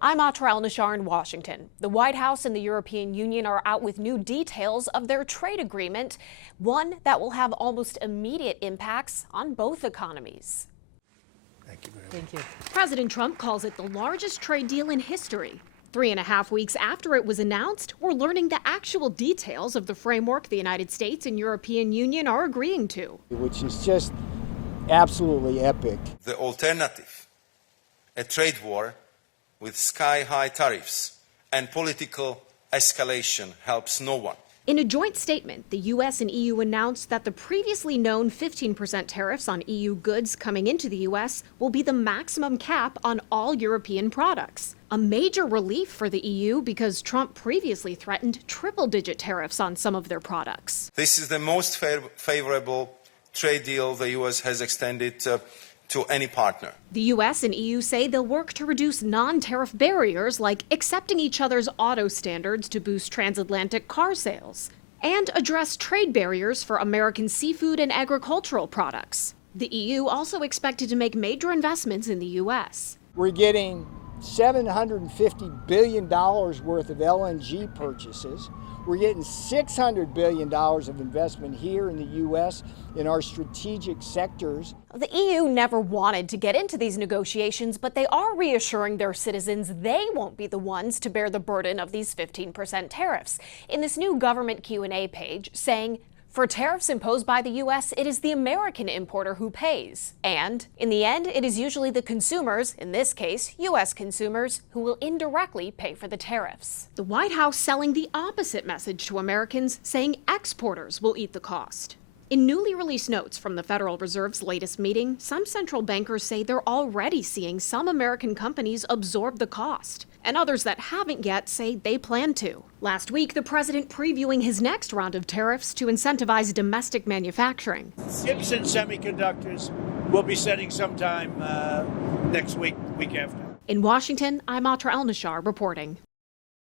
I'm Atra El-Nashar in Washington. The White House and the European Union are out with new details of their trade agreement, one that will have almost immediate impacts on both economies. Thank you very much. Thank you. President Trump calls it the largest trade deal in history. 3.5 weeks after it was announced, we're learning the actual details of the framework the United States and European Union are agreeing to. Which is just absolutely epic. The alternative, a trade war with sky-high tariffs and political escalation, helps no one. In a joint statement, the U.S. and EU announced that the previously known 15% tariffs on EU goods coming into the U.S. will be the maximum cap on all European products. A major relief for the EU because Trump previously threatened triple-digit tariffs on some of their products. This is the most favorable trade deal the U.S. has extended to any partner. The U.S. and EU say they'll work to reduce non-tariff barriers like accepting each other's auto standards to boost transatlantic car sales and address trade barriers for American seafood and agricultural products. The EU also expected to make major investments in the U.S. We're getting $750 billion worth of LNG purchases. We're getting $600 billion of investment here in the U.S. in our strategic sectors. The EU never wanted to get into these negotiations, but they are reassuring their citizens they won't be the ones to bear the burden of these 15% tariffs. In this new government Q&A page, saying, for tariffs imposed by the U.S., it is the American importer who pays. And, in the end, it is usually the consumers, in this case, U.S. consumers, who will indirectly pay for the tariffs. The White House selling the opposite message to Americans, saying exporters will eat the cost. In newly released notes from the Federal Reserve's latest meeting, some central bankers say they're already seeing some American companies absorb the cost, and others that haven't yet say they plan to. Last week, the president previewing his next round of tariffs to incentivize domestic manufacturing. Gibson Semiconductors will be setting sometime next week, week after. In Washington, I'm Atra El-Nashar reporting.